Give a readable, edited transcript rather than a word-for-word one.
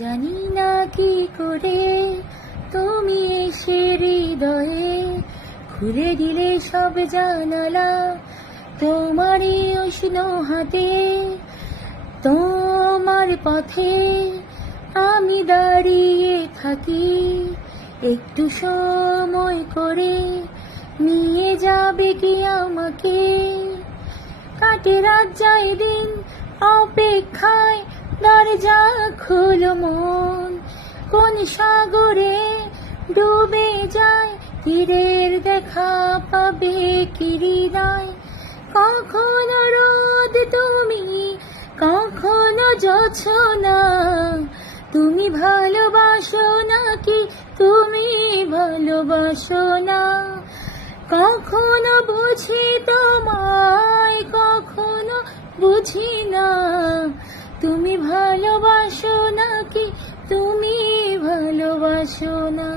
জানি না কি করে তুমি এসে হৃদয়ে খুলে দিলে সব জানালা, তোমারই উষ্ণ হাতে, তোমার পথে আমি দাঁড়িয়ে থাকি। একটু সময় করে নিয়ে যাবে কি আমাকে? কাটে রাত যায় দিন অপেক্ষায়, দরজা খোলো মন। কোন সাগরে ডুবে যায় তীরের দেখা পাবে কি হৃদয়? কখনো রোদ তুমি, কখনো জোছনা, তুমি ভালোবাসো নাকি তুমি ভালোবাসো না? কখনো বুঝি তোমায়, কখনো বুঝি না, তুমি ভালোবাসো নাকি তুমি ভালোবাসো না?